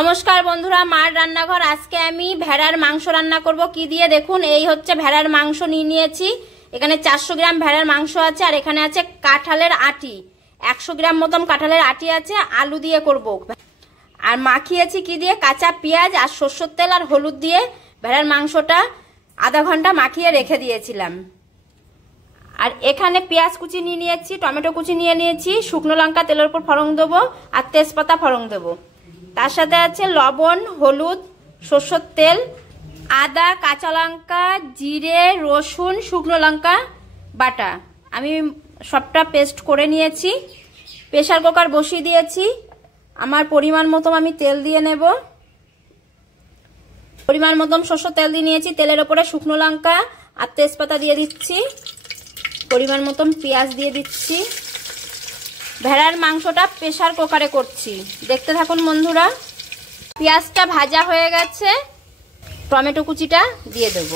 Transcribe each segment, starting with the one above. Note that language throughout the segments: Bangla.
নমস্কার বন্ধুরা, মার রান্নাঘর। আজকে আমি ভেড়ার মাংস রান্না করব। কি দিয়ে দেখুন, এই হচ্ছে ভেড়ার মাংস নিয়েছি। এখানে 400 গ্রাম ভেড়ার মাংস আছে, আর এখানে আছে কাঁঠালের আটি 100 গ্রাম মতন কাঁঠালের আটি আছে। আলু দিয়ে করব। আর মাখিয়েছি কি দিয়ে, কাঁচা পেঁয়াজ আর সরষের তেল আর হলুদ দিয়ে ভেড়ার মাংসটা আধা ঘন্টা মাখিয়ে রেখে দিয়েছিলাম। আর এখানে পেঁয়াজ কুচি নিয়েছি, টমেটো কুচি নিয়েছি, শুকনো লঙ্কা তেলের উপর ফোড়ন দেবো আর তেজপাতা ফোড়ন দেবো। তার সাথে আছে লবণ, হলুদ, সরষের তেল, আদা, কাঁচা লঙ্কা, জিরে, রসুন, শুকনো লঙ্কা বাটা। আমি সবটা পেস্ট করে নিয়েছি। প্রেসার কুকার বসিয়ে দিয়েছি। আমার পরিমাণ মতো আমি তেল দিয়ে নেব। পরিমাণ মতন সরষের তেল দিয়ে নিয়েছি। তেলের ওপরে শুকনো লঙ্কা আর তেজপাতা দিয়ে দিচ্ছি। পরিমাণ মতন পেঁয়াজ দিয়ে দিচ্ছি। ভেড়ার মাংসটা প্রেসার কুকারে করছি, দেখতে থাকুন বন্ধুরা। পেঁয়াজটা ভাজা হয়ে গেছে, টমেটো কুচিটা দিয়ে দেব।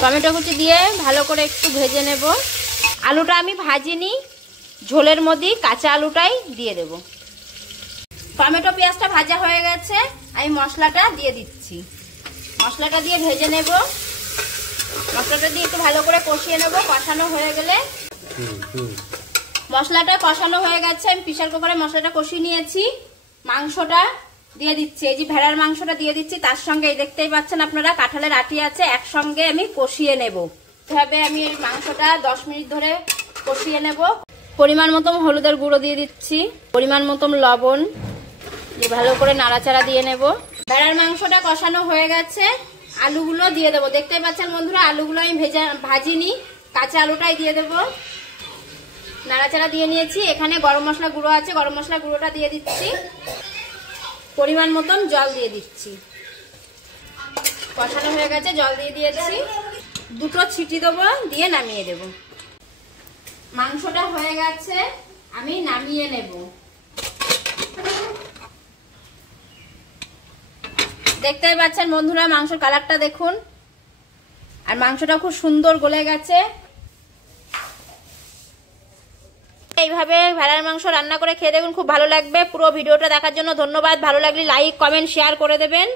টমেটো কুচি দিয়ে ভালো করে একটু ভেজে নেব। আলুটা আমি ভাজিনি, ঝোলের মধ্যে কাঁচা আলুটাই দিয়ে দেব। টমেটো পেঁয়াজটা ভাজা হয়ে গেছে, আমি মশলাটা দিয়ে দিচ্ছি। মশলাটা দিয়ে ভেজে নেব। মশলাটা দিয়ে একটু ভালো করে কষিয়ে নেব। কষানো হয়ে গেলে মশলাটা কষানো হয়ে গেছে, আমি প্রেসার কুকারে মশলাটা কষিয়ে নিয়েছি। মাংসটা দিয়ে দিচ্ছি, এই যে ভেড়ার মাংসটা দিয়ে দিচ্ছি। তার সঙ্গে এই দেখতেই পাচ্ছেন আপনারা কাঁঠালের আটি আছে, একসঙ্গে আমি কষিয়ে নেব। এভাবে আমি এই মাংসটা 10 মিনিট ধরে কষিয়ে নেব। পরিমাণ মতো হলুদের গুঁড়ো দিয়ে দিচ্ছি, পরিমাণ মতো লবণ দিয়ে ভালো করে নাড়াচাড়া দিয়ে নেব। ভেড়ার মাংসটা কষানো হয়ে গেছে, আলুগুলো দিয়ে দেবো। দেখতেই পাচ্ছেন বন্ধুরা, আলুগুলো আমি ভাজিনি, কাঁচা আলুটাই দিয়ে দেবো। নাড়াচাড়া দিয়ে নিয়েছি। এখানে গরম মশলা গুঁড়ো আছে, গরম মশলা গুঁড়োটা দিয়ে দিচ্ছি। পরিমাণ মতন জল দিয়ে দিচ্ছি। কষানো হয়ে গেছে, জল দিয়ে দিয়েছি। দুটো ছিটি দেবো, দিয়ে নামিয়ে দেব। মাংসটা হয়ে গেছে, আমি নামিয়ে নেব। দেখতেই পাচ্ছেন বন্ধুরা, মাংসের কালারটা দেখুন। আর মাংসটা খুব সুন্দর গলে গেছে। এইভাবে ভেড়ার মাংস রান্না করে খেয়ে দেখুন, খুব ভালো লাগবে। পুরো ভিডিওটা দেখার জন্য ধন্যবাদ। ভালো লাগলে লাইক, কমেন্ট, শেয়ার করে দেবেন।